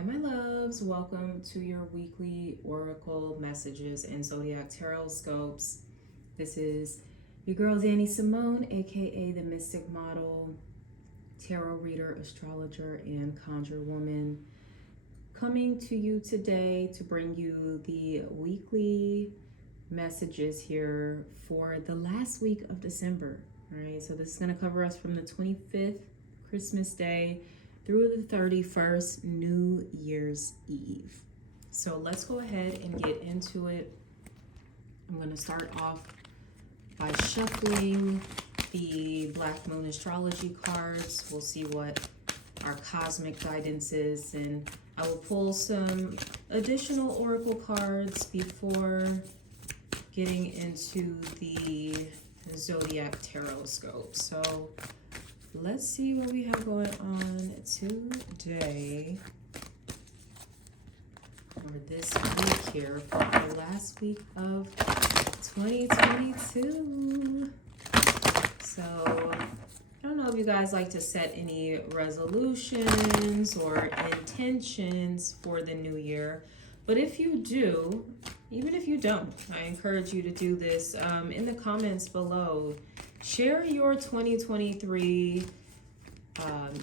Hi, my loves. Welcome to your weekly Oracle messages and Zodiac Tarotscopes. This is your girl, Danny Simone, aka the Mystic Model, Tarot Reader, Astrologer, and Conjure Woman, coming to you today to bring you the weekly messages here for the last week of December. All right, so this is going to cover us from the 25th, Christmas Day, through the 31st, New Year's Eve. So let's go ahead and get into it. I'm going to start off by shuffling the Black Moon astrology cards. We'll see what our cosmic guidance is, and I will pull some additional oracle cards before getting into the Zodiac Tarotscope. So let's see what we have going on today, or this week here, for the last week of 2022. So I don't know if you guys like to set any resolutions or intentions for the new year, but if you do, even if you don't, I encourage you to do this in the comments below. Share your 2023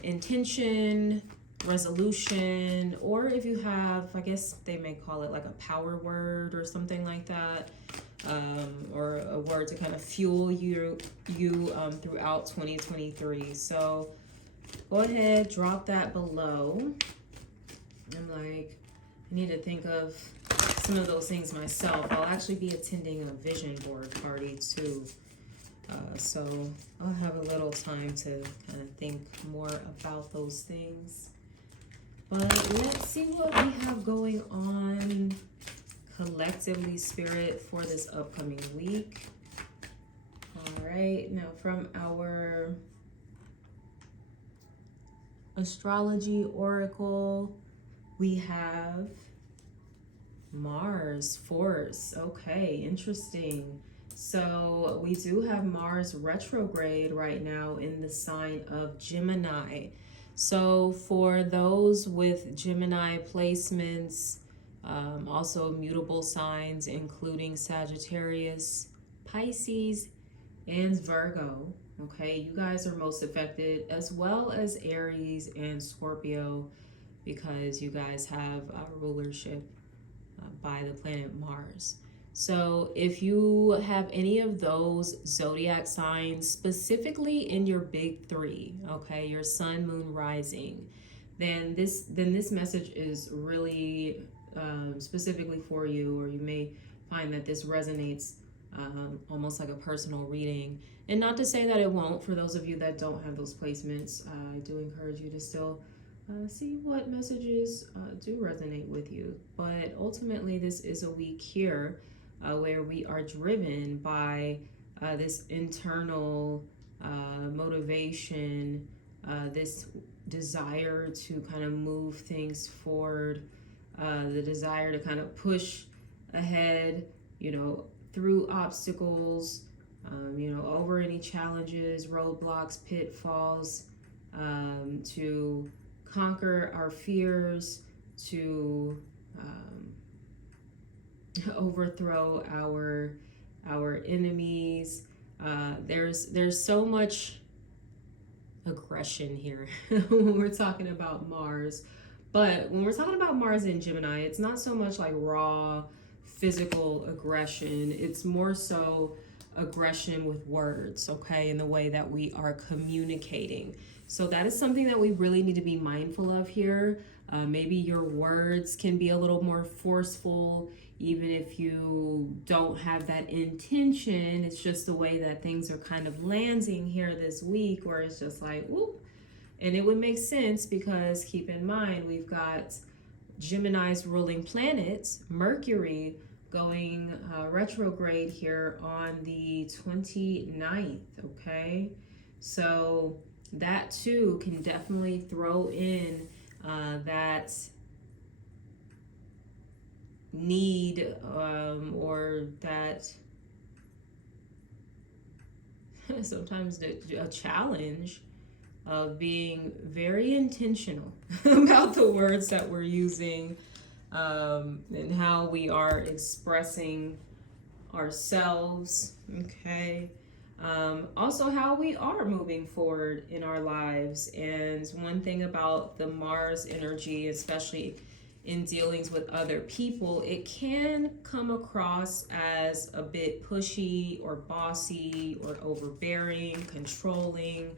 intention, resolution, or if you have, I guess they may call it like a power word or something like that, or a word to kind of fuel you throughout 2023. So go ahead, drop that below. I'm like, I need to think of some of those things myself. I'll actually be attending a vision board party too. So I'll have a little time to kind of think more about those things. But let's see what we have going on collectively, Spirit, for this upcoming week. All right, now from our Astrology Oracle, we have Mars force. Okay, interesting. So we do have Mars retrograde right now in the sign of Gemini. So for those with Gemini placements, also mutable signs, including Sagittarius, Pisces, and Virgo, okay, you guys are most affected, as well as Aries and Scorpio, because you guys have rulership by the planet Mars. So if you have any of those zodiac signs, specifically in your big three, okay, your sun, moon, rising, then this message is really specifically for you, or you may find that this resonates almost like a personal reading. And not to say that it won't for those of you that don't have those placements. I do encourage you to still see what messages do resonate with you. But ultimately, this is a week here where we are driven by this internal motivation, this desire to kind of move things forward, the desire to kind of push ahead, through obstacles, over any challenges, roadblocks, pitfalls, to conquer our fears, to overthrow our enemies. There's so much aggression here when we're talking about Mars. But when we're talking about Mars in Gemini, it's not so much like raw physical aggression. It's more so aggression with words, okay, in the way that we are communicating. So that is something that we really need to be mindful of here. Maybe your words can be a little more forceful, even if you don't have that intention. It's just the way that things are kind of landing here this week, where it's just like, whoop. And it would make sense because keep in mind, we've got Gemini's ruling planet, Mercury, going retrograde here on the 29th, okay? So that too can definitely throw in that need or that sometimes a challenge of being very intentional about the words that we're using, and how we are expressing ourselves, okay? Also, how we are moving forward in our lives. And one thing about the Mars energy, especially in dealings with other people, it can come across as a bit pushy or bossy or overbearing, controlling,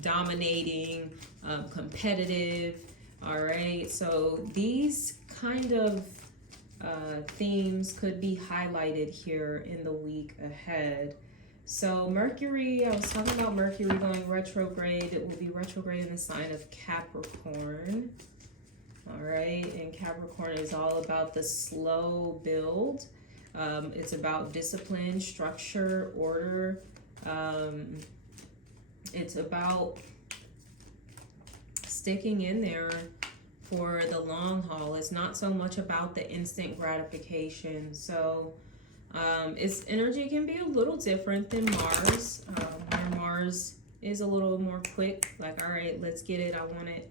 dominating, competitive. All right, so these kind of themes could be highlighted here in the week ahead. So Mercury, I was talking about Mercury going retrograde. It will be retrograde in the sign of Capricorn. All right, and Capricorn is all about the slow build. It's about discipline, structure, order. It's about sticking in there for the long haul. It's not so much about the instant gratification. So its energy can be a little different than Mars. Where Mars is a little more quick, like, all right, let's get it, I want it.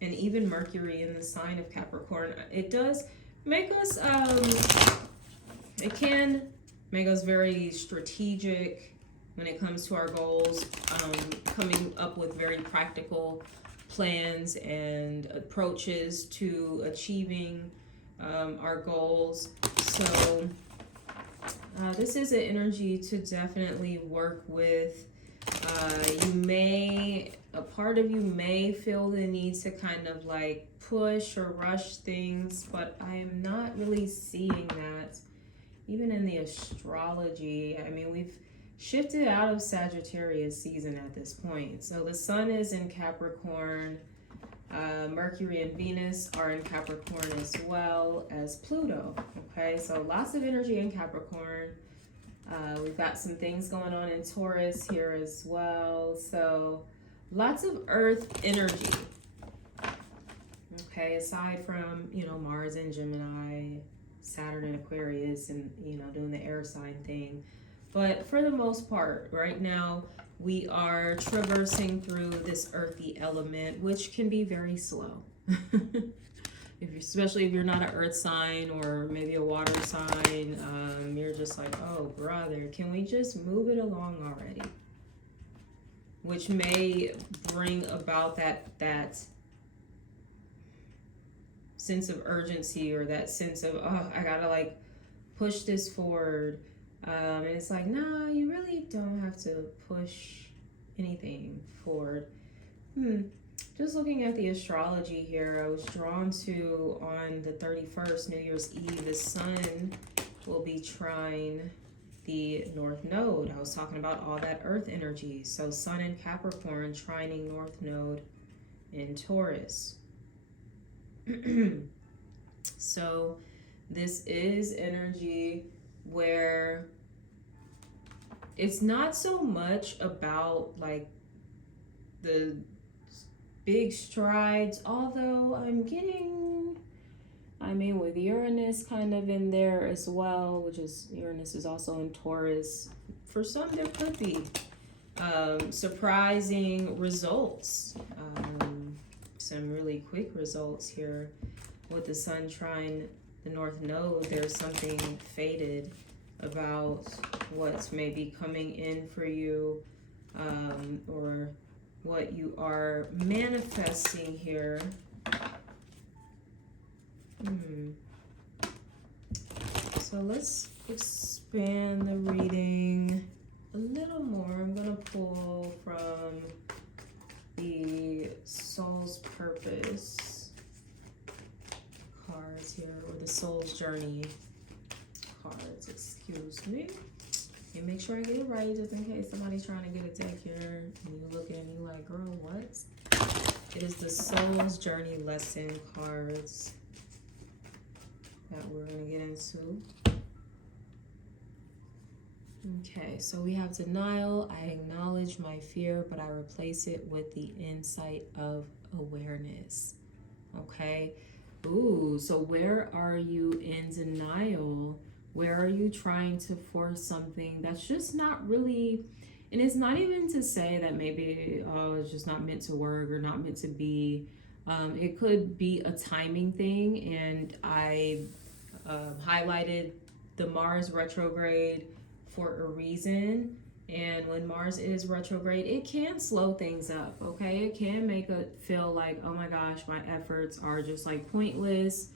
And even Mercury in the sign of Capricorn, it does make us, it can make us very strategic when it comes to our goals, coming up with very practical plans and approaches to achieving our goals. So this is an energy to definitely work with. A part of you may feel the need to kind of like push or rush things, but I am not really seeing that. Even in the astrology, I mean, we've shifted out of Sagittarius season at this point. So the sun is in Capricorn. Mercury and Venus are in Capricorn as well as Pluto. Okay, so lots of energy in Capricorn. We've got some things going on in Taurus here as well. So lots of earth energy. Okay, aside from, you know, Mars and Gemini, Saturn and Aquarius, and, you know, doing the air sign thing. But for the most part, right now, we are traversing through this earthy element, which can be very slow. Especially if you're not an earth sign or maybe a water sign, you're just like, oh, brother, can we just move it along already? Which may bring about that sense of urgency, or that sense of, oh, I gotta like push this forward. And it's like, nah, you really don't have to push anything forward. Just looking at the astrology here, I was drawn to, on the 31st, New Year's Eve, the sun will be trine the North Node. I was talking about all that earth energy. So sun in Capricorn trining North Node in Taurus. So this is energy where it's not so much about like the big strides, although I mean, with Uranus kind of in there as well, which is, Uranus is also in Taurus. For some, there could be surprising results, some really quick results here. With the sun trine the North Node, there's something fated about what's maybe coming in for you, or what you are manifesting here. So let's expand the reading a little more. I'm going to pull from the Soul's Purpose cards here, or the Soul's Journey cards, excuse me. And make sure I get it right, just in case somebody's trying to get a deck here and you look at me like, girl, what? It is the Soul's Journey lesson cards that we're going to get into. Okay, so we have denial. I acknowledge my fear, but I replace it with the insight of awareness. Okay. Ooh, so where are you in denial? Where are you trying to force something that's just not really And it's not even to say that maybe, oh, it's just not meant to work or not meant to be. It could be a timing thing. And I highlighted the Mars retrograde for a reason. And when Mars is retrograde, it can slow things up, okay? It can make it feel like, oh my gosh, my efforts are just like pointless.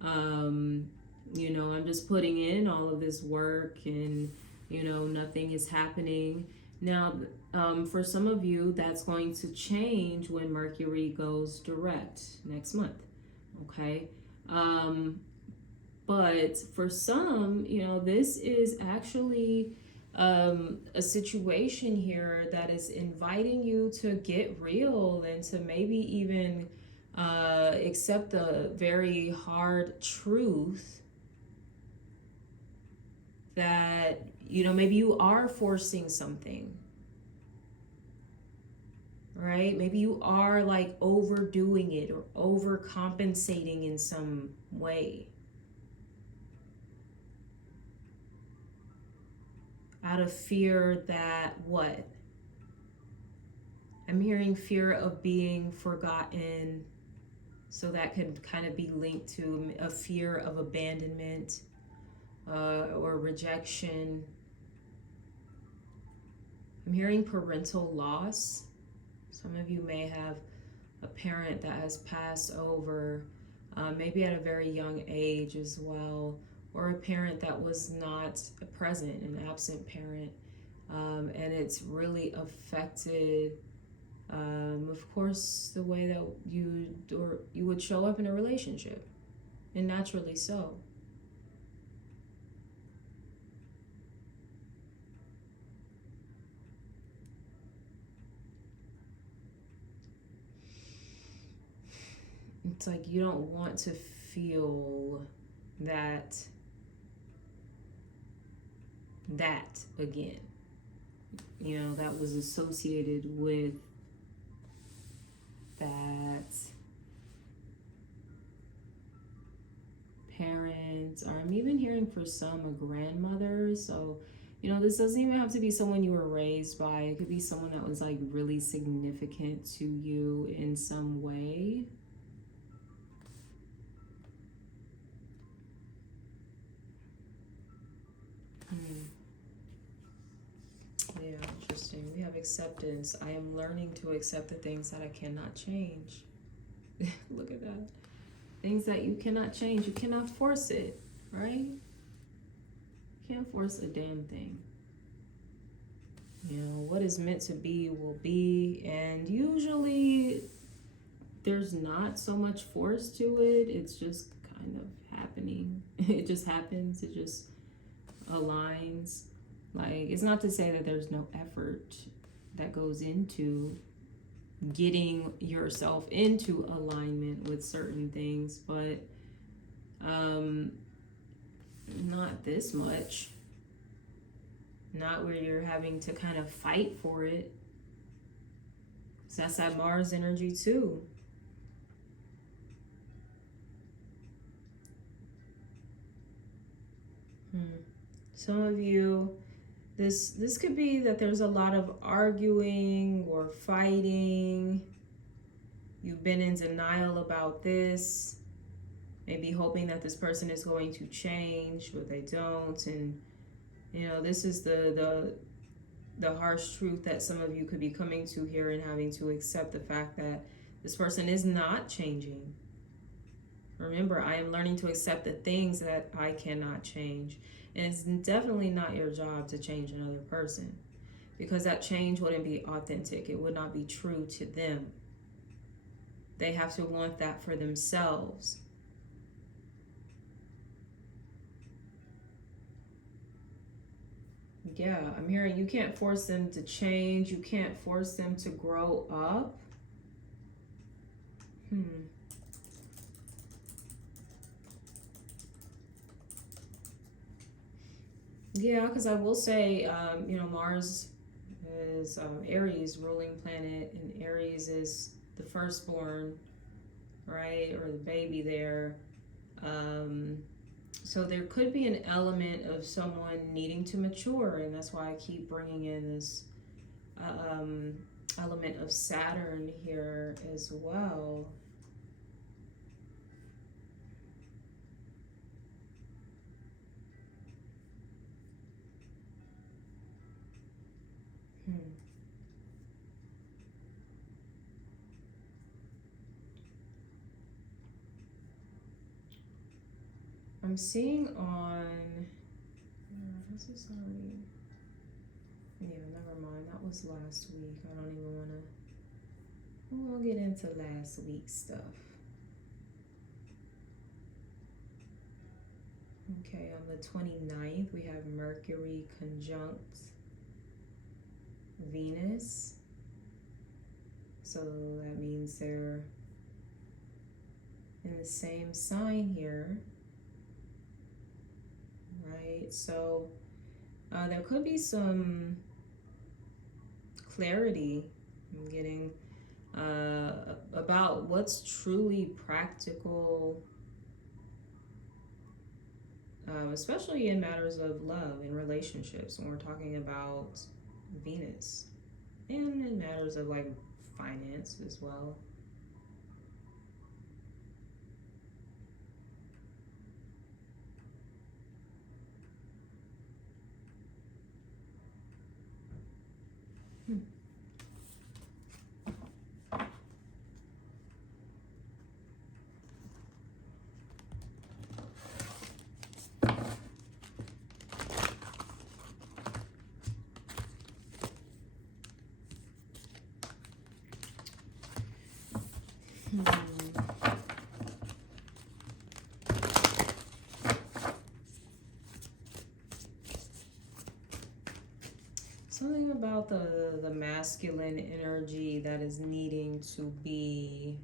You know, I'm just putting in all of this work and, you know, nothing is happening. Now, for some of you, that's going to change when Mercury goes direct next month, okay? But for some, you know, this is actually a situation here that is inviting you to get real and to maybe even accept the very hard truth that, you know, maybe you are forcing something, right? Maybe you are like overdoing it or overcompensating in some way. Out of fear that what? I'm hearing fear of being forgotten. So that could kind of be linked to a fear of abandonment or rejection. I'm hearing parental loss. Some of you may have a parent that has passed over, maybe at a very young age as well, or a parent that was not present, an absent parent, and it's really affected, of course, the way that you would show up in a relationship, and naturally so. It's like you don't want to feel that again, you know, that was associated with that parent, or I'm even hearing for some a grandmother. So, you know, this doesn't even have to be someone you were raised by. It could be someone that was like really significant to you in some way. Yeah, interesting. We have acceptance. I am learning to accept the things that I cannot change. Look at that. Things that you cannot change. You cannot force it, right? You can't force a damn thing. You know, what is meant to be will be. And usually there's not so much force to it. It's just kind of happening. It just happens. It just aligns. Like, it's not to say that there's no effort that goes into getting yourself into alignment with certain things, but not this much. Not where you're having to kind of fight for it. So that's that Mars energy too. Some of you, this could be that there's a lot of arguing or fighting. You've been in denial about this, maybe hoping that this person is going to change, but they don't. And you know, this is the harsh truth that some of you could be coming to here and having to accept the fact that this person is not changing. Remember, I am learning to accept the things that I cannot change. And it's definitely not your job to change another person, because that change wouldn't be authentic. It would not be true to them. They have to want that for themselves. Yeah, I'm hearing you can't force them to change. You can't force them to grow up. Yeah, because I will say, you know, Mars is Aries ruling planet, and Aries is the firstborn, right, or the baby there. So there could be an element of someone needing to mature, and that's why I keep bringing in this element of Saturn here as well. I'm seeing on, this is already, yeah, never mind, that was last week. I don't even want to, we'll get into last week's stuff. Okay, on the 29th, we have Mercury conjunct Venus. So that means they're in the same sign here, right? So there could be some clarity I'm getting about what's truly practical, especially in matters of love and relationships when we're talking about Venus, and in matters of like finance as well. Something about the masculine energy that is needing to be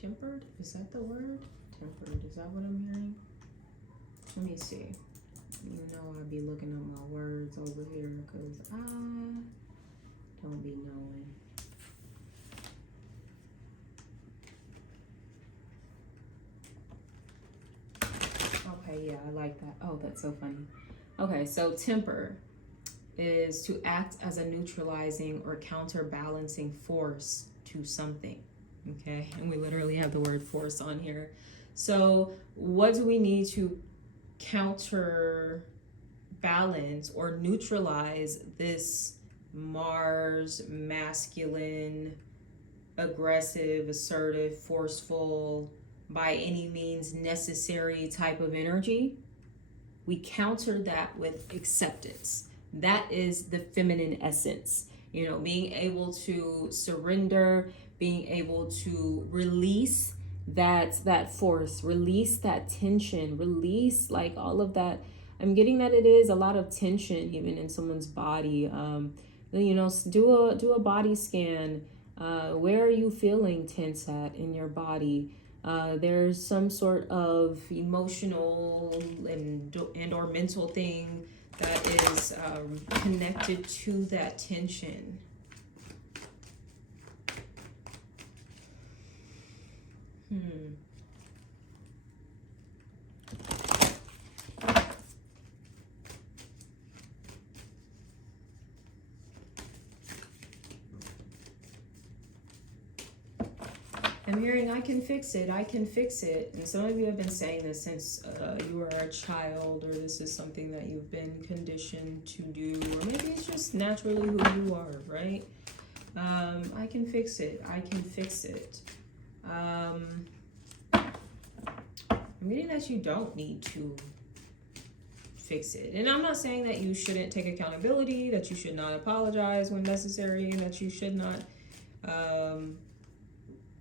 tempered? Is that the word? Tempered, is that what I'm hearing? Let me see. You know I'd be looking at my words over here because I don't be knowing. Okay, yeah, I like that. Oh, that's so funny. Okay, so temper is to act as a neutralizing or counterbalancing force to something. Okay, and we literally have the word force on here. So what do we need to counterbalance or neutralize this Mars masculine, aggressive, assertive, forceful, by any means necessary type of energy? We counter that with acceptance. That is the feminine essence. You know, being able to surrender, being able to release that force, release that tension, release like all of that. I'm getting that it is a lot of tension even in someone's body. You know, do a body scan. Where are you feeling tense at in your body? There's some sort of emotional and or mental thing that is connected to that tension. I'm hearing, I can fix it, I can fix it. And some of you have been saying this since you were a child, or this is something that you've been conditioned to do, or maybe it's just naturally who you are, right? I can fix it, I can fix it. I'm getting that you don't need to fix it. And I'm not saying that you shouldn't take accountability, that you should not apologize when necessary, that you should not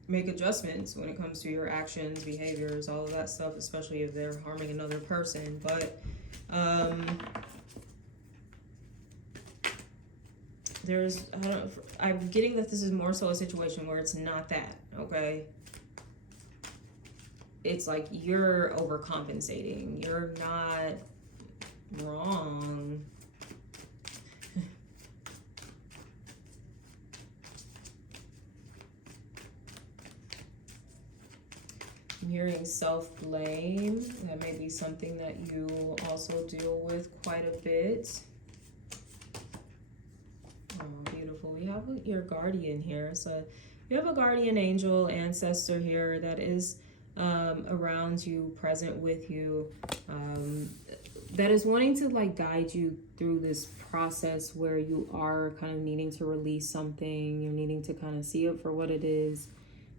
make adjustments when it comes to your actions, behaviors, all of that stuff, especially if they're harming another person. But I'm getting that this is more so a situation where it's not that, okay? It's like you're overcompensating. You're not wrong. I'm hearing self-blame. That may be something that you also deal with quite a bit. Oh, beautiful. You have your guardian here. So you have a guardian angel, ancestor here that is around you, present with you, that is wanting to like guide you through this process where you are kind of needing to release something. You're needing to kind of see it for what it is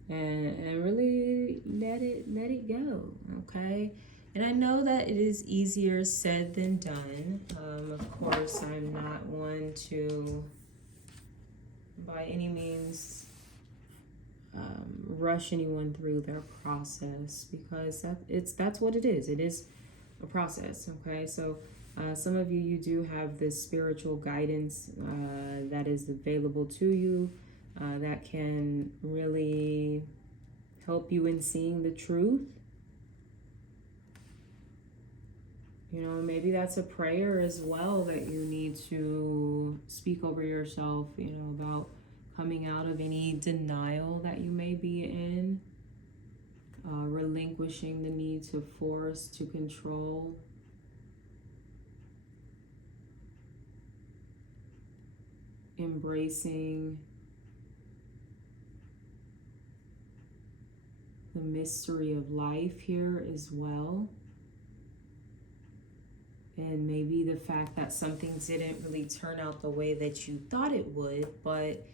and really let it go. Okay. And I know that it is easier said than done. Of course, I'm not one to by any means rush anyone through their process, because that's what it is. It is a process. Okay, so some of you do have this spiritual guidance that is available to you that can really help you in seeing the truth. You know, maybe that's a prayer as well that you need to speak over yourself, you know, about coming out of any denial that you may be in, relinquishing the need to force, to control. Embracing the mystery of life here as well. And maybe the fact that something didn't really turn out the way that you thought it would, but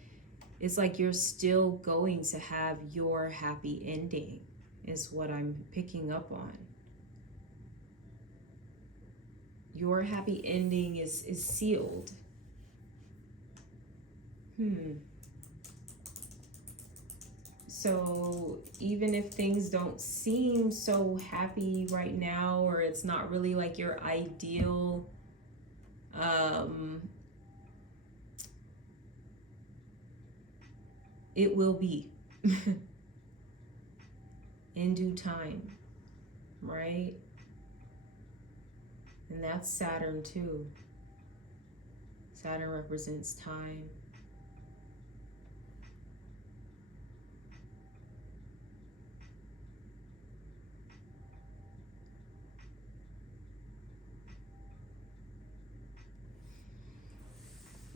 it's like you're still going to have your happy ending, is what I'm picking up on. Your happy ending is sealed. So even if things don't seem so happy right now, or it's not really like your ideal it will be in due time, right? And that's Saturn too. Saturn represents time.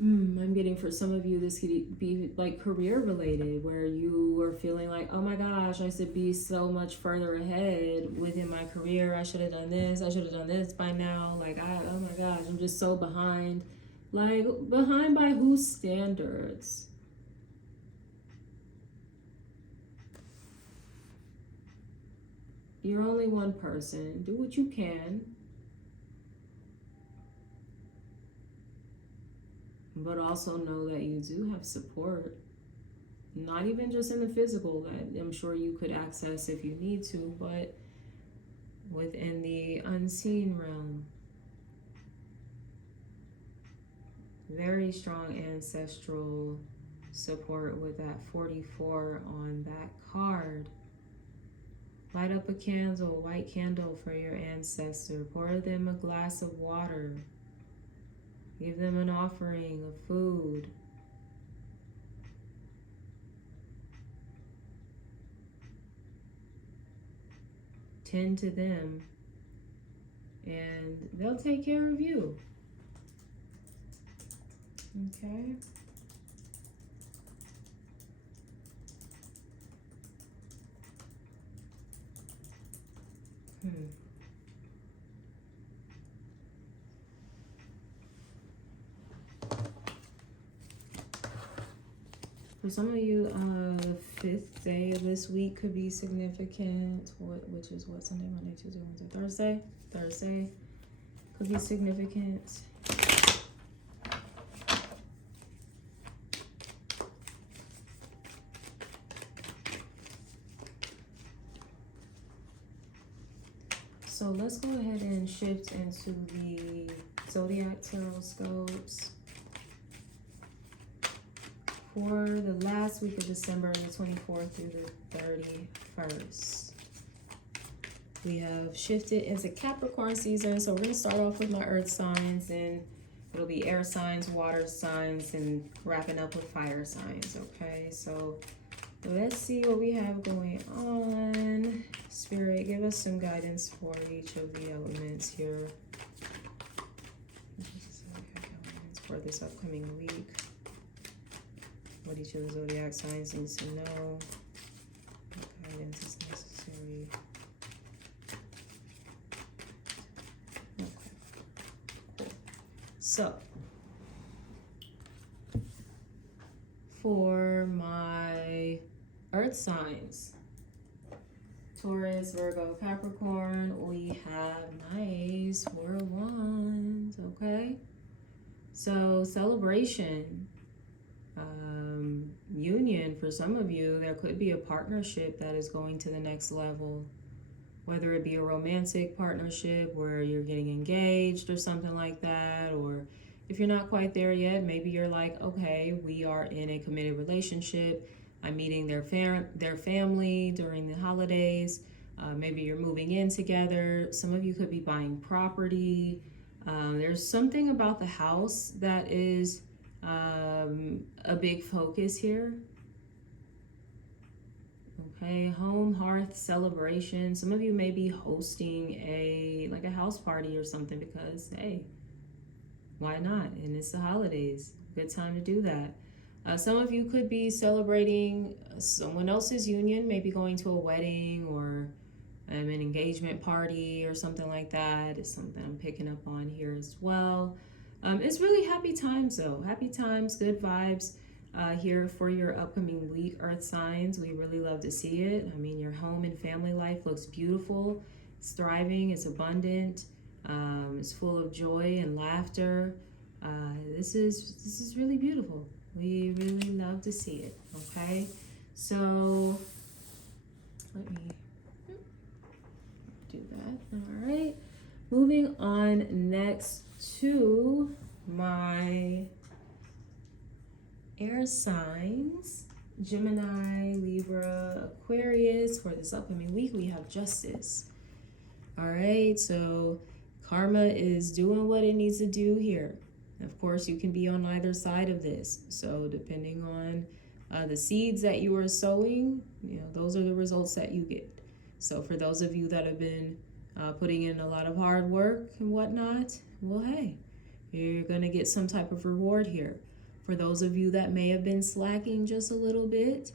I'm getting, for some of you, this could be like career related, where you are feeling like, oh my gosh, I should be so much further ahead within my career. I should have done this. I should have done this by now. Like, oh my gosh, I'm just so behind. Like, behind by whose standards? You're only one person. Do what you can. But also know that you do have support. Not even just in the physical, that I'm sure you could access if you need to, but within the unseen realm. Very strong ancestral support with that 44 on that card. Light up a candle, white candle, for your ancestor. Pour them a glass of water. Give them an offering of food. Tend to them, and they'll take care of you. Okay. For some of you, the 5th day of this week could be significant. Which is what? Sunday, Monday, Tuesday, Wednesday, Thursday? Thursday could be significant. So let's go ahead and shift into the Zodiac Tarotscopes for the last week of December, the 24th through the 31st. We have shifted into Capricorn season, so we're going to start off with my earth signs, and it'll be air signs, water signs, and wrapping up with fire signs, okay? So Let's see what we have going on. Spirit, give us some guidance for each of the elements here. For this upcoming week. What each of the zodiac signs needs to know. What guidance is necessary. Okay. Cool. So, for my earth signs, Taurus, Virgo, Capricorn, we have nice 4 of Wands, okay? So celebration, union, for some of you, there could be a partnership that is going to the next level, whether it be a romantic partnership where you're getting engaged or something like that, or if you're not quite there yet, maybe you're like, okay, we are in a committed relationship. I'm meeting their family during the holidays. Maybe you're moving in together. Some of you could be buying property. There's something about the house that is a big focus here. Okay, home, hearth, celebration. Some of you may be hosting a house party or something because, hey, why not? And it's the holidays. Good time to do that. Some of you could be celebrating someone else's union, maybe going to a wedding or an engagement party or something like that. Is something I'm picking up on here as well. It's really happy times though. Happy times, good vibes here for your upcoming week, earth signs. We really love to see it. I mean, your home and family life looks beautiful. It's thriving, it's abundant, it's full of joy and laughter. This is really beautiful. We really love to see it, okay? So let me do that. All right, moving on next to my air signs, Gemini, Libra, Aquarius. For this upcoming week, we have justice. All right, so karma is doing what it needs to do here. Of course, you can be on either side of this. So depending on the seeds that you are sowing, those are the results that you get. So for those of you that have been putting in a lot of hard work and whatnot, well, hey, you're going to get some type of reward here. For those of you that may have been slacking just a little bit,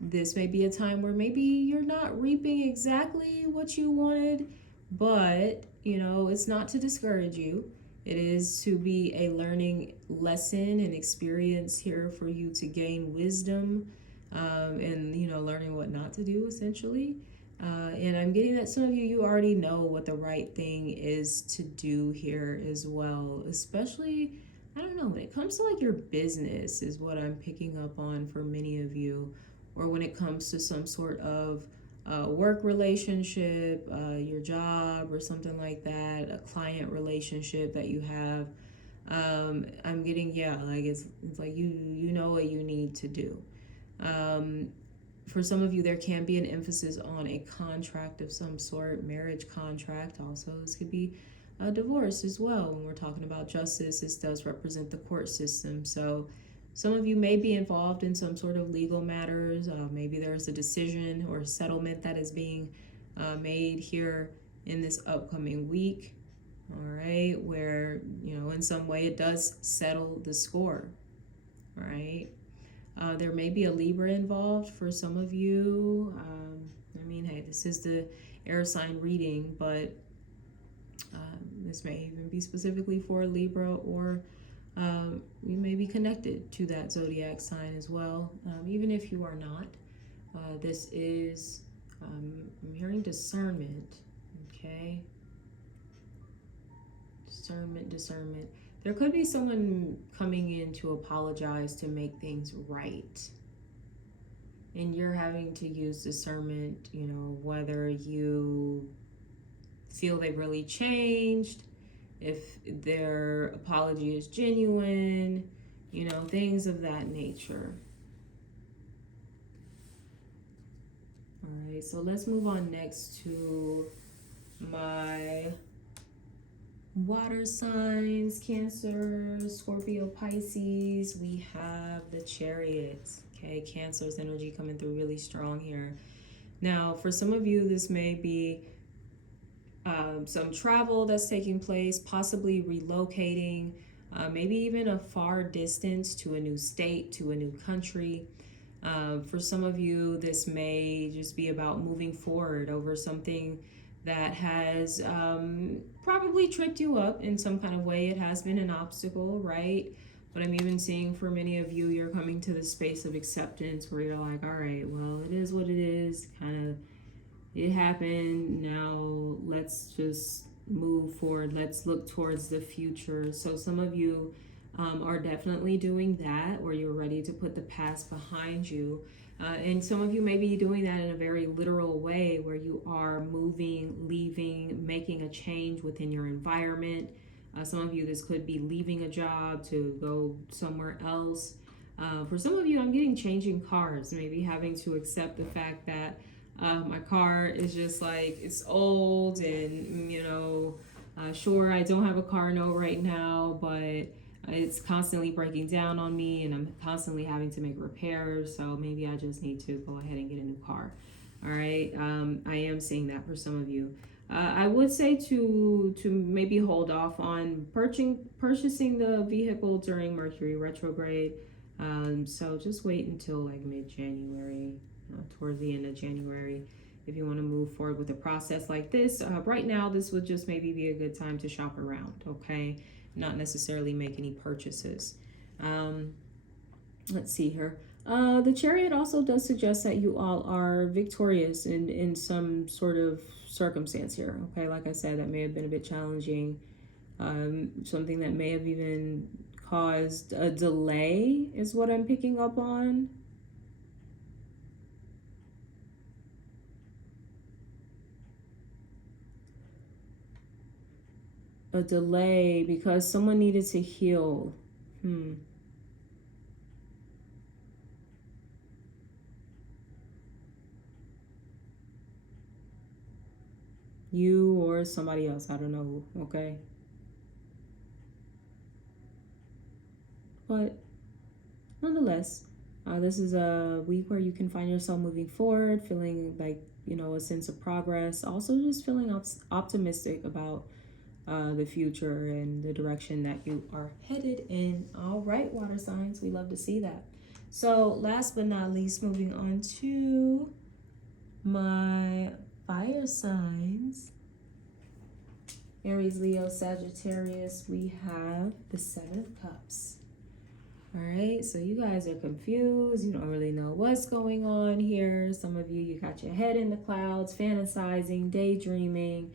this may be a time where maybe you're not reaping exactly what you wanted, but, it's not to discourage you. It is to be a learning lesson and experience here for you to gain wisdom and, learning what not to do, essentially. And I'm getting that some of you already know what the right thing is to do here as well, especially, I don't know, when it comes to like your business is what I'm picking up on for many of you, or when it comes to some sort of work relationship, your job or something like that, a client relationship that you have. I'm getting, it's like you know what you need to do. For some of you, there can be an emphasis on a contract of some sort, marriage contract. Also, this could be a divorce as well. When we're talking about justice, this does represent the court system. So some of you may be involved in some sort of legal matters. Maybe there's a decision or settlement that is being made here in this upcoming week. All right, where, in some way it does settle the score. All right. There may be a Libra involved for some of you. Hey, this is the air sign reading, but this may even be specifically for Libra, or you may be connected to that zodiac sign as well, even if you are not. This is, I'm hearing discernment, okay? Discernment. There could be someone coming in to apologize to make things right. And you're having to use discernment, whether you feel they've really changed, if their apology is genuine, things of that nature. All right, so let's move on next to my water signs, Cancer, Scorpio, Pisces. We have the Chariot, Okay, Cancer's energy coming through really strong here. Now, for some of you, this may be some travel that's taking place, possibly relocating, maybe even a far distance to a new state, to a new country. For some of you, this may just be about moving forward over something that has probably tripped you up in some kind of way. It has been an obstacle, right? But I'm even seeing for many of you, you're coming to the space of acceptance where you're like, all right, well, it is what it is. Kind of, it happened. Now let's just move forward. Let's look towards the future. So some of you are definitely doing that, where you're ready to put the past behind you. And some of you may be doing that in a very literal way, where you are moving, leaving, making a change within your environment. Some of you, this could be leaving a job to go somewhere else. For some of you, I'm getting changing cars, maybe having to accept the fact that my car is just like, it's old and, you know, sure, I don't have a car note right now, but it's constantly breaking down on me and I'm constantly having to make repairs. So maybe I just need to go ahead and get a new car. All right. I am seeing that for some of you. I would say to maybe hold off on purchasing the vehicle during Mercury retrograde. So just wait until like mid-January, towards the end of January, if you want to move forward with a process like this. Right now, this would just maybe be a good time to shop around, okay? Not necessarily make any purchases. Let's see here. The Chariot also does suggest that you all are victorious in some sort of circumstance here, okay? Like I said, that may have been a bit challenging. Something that may have even caused a delay is what I'm picking up on. A delay because someone needed to heal. You or somebody else, I don't know, okay? But nonetheless, this is a week where you can find yourself moving forward, feeling like, you know, a sense of progress. Also just feeling optimistic about the future and the direction that you are headed in. All right, water signs, we love to see that. So last but not least, moving on to my fire signs. Aries, Leo, Sagittarius, we have the Seven of Cups. All right, so you guys are confused. You don't really know what's going on here. Some of you got your head in the clouds, fantasizing, daydreaming.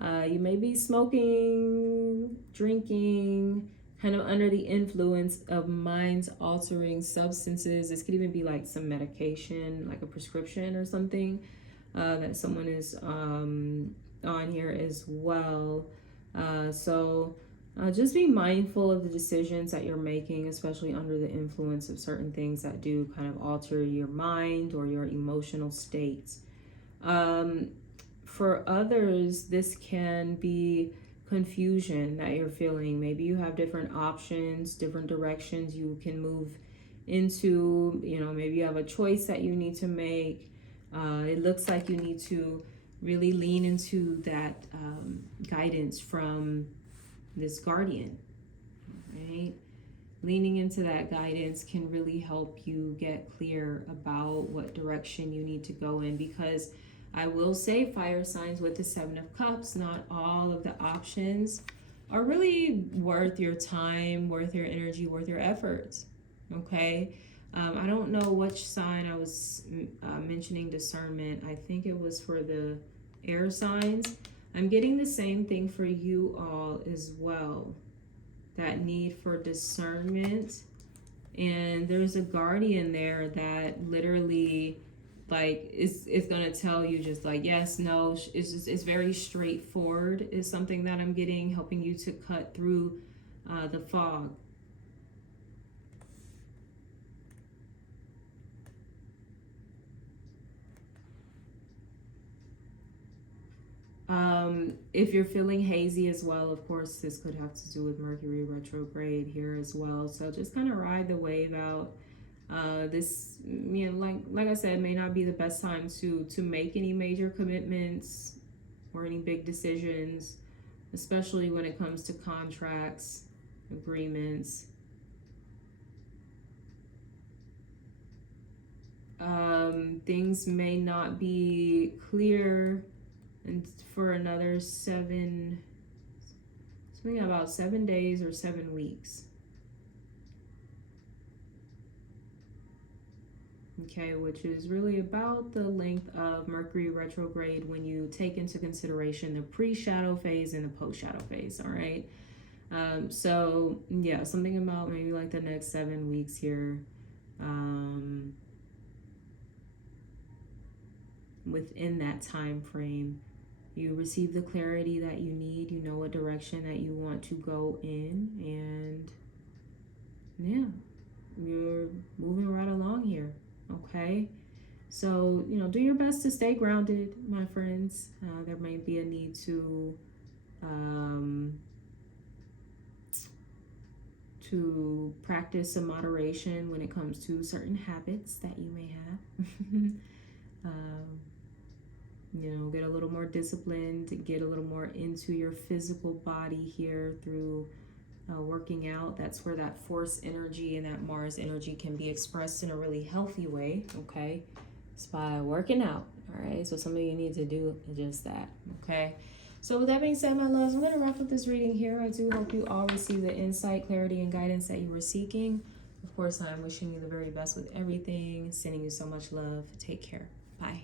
You may be smoking, drinking, kind of under the influence of mind-altering substances. This could even be like some medication, like a prescription or something that someone is on here as well. So just be mindful of the decisions that you're making, especially under the influence of certain things that do kind of alter your mind or your emotional states. For others, this can be confusion that you're feeling. Maybe you have different options, different directions you can move into. You know, maybe you have a choice that you need to make. It looks like you need to really lean into that guidance from this guardian, right? Leaning into that guidance can really help you get clear about what direction you need to go in, because I will say, fire signs, with the Seven of Cups, not all of the options are really worth your time, worth your energy, worth your efforts, okay? I don't know which sign I was mentioning discernment. I think it was for the air signs. I'm getting the same thing for you all as well, that need for discernment. And there's a guardian there that literally, like, it's gonna tell you just like yes, no. It's very straightforward is something that I'm getting, helping you to cut through the fog. If you're feeling hazy as well, of course, this could have to do with Mercury retrograde here as well. So just kind of ride the wave out. This, you know, like I said, may not be the best time to make any major commitments or any big decisions, especially when it comes to contracts, agreements. Things may not be clear and for another something about 7 days or 7 weeks. Okay, which is really about the length of Mercury retrograde when you take into consideration the pre-shadow phase and the post-shadow phase, all right? So, yeah, something about maybe like the next 7 weeks here. Within that time frame, you receive the clarity that you need, you know what direction that you want to go in, and yeah, you're moving right along here. Okay, so you know, do your best to stay grounded, my friends. There may be a need to practice some moderation when it comes to certain habits that you may have. You know, get a little more disciplined, get a little more into your physical body here through working out. That's where that force energy and that Mars energy can be expressed in a really healthy way, okay? It's by working out, all right? So some of you need to do just that, okay? So with that being said, my loves, I'm going to wrap up this reading here. I do hope you all receive the insight, clarity, and guidance that you were seeking. Of course, I'm wishing you the very best with everything, sending you so much love. Take care. Bye.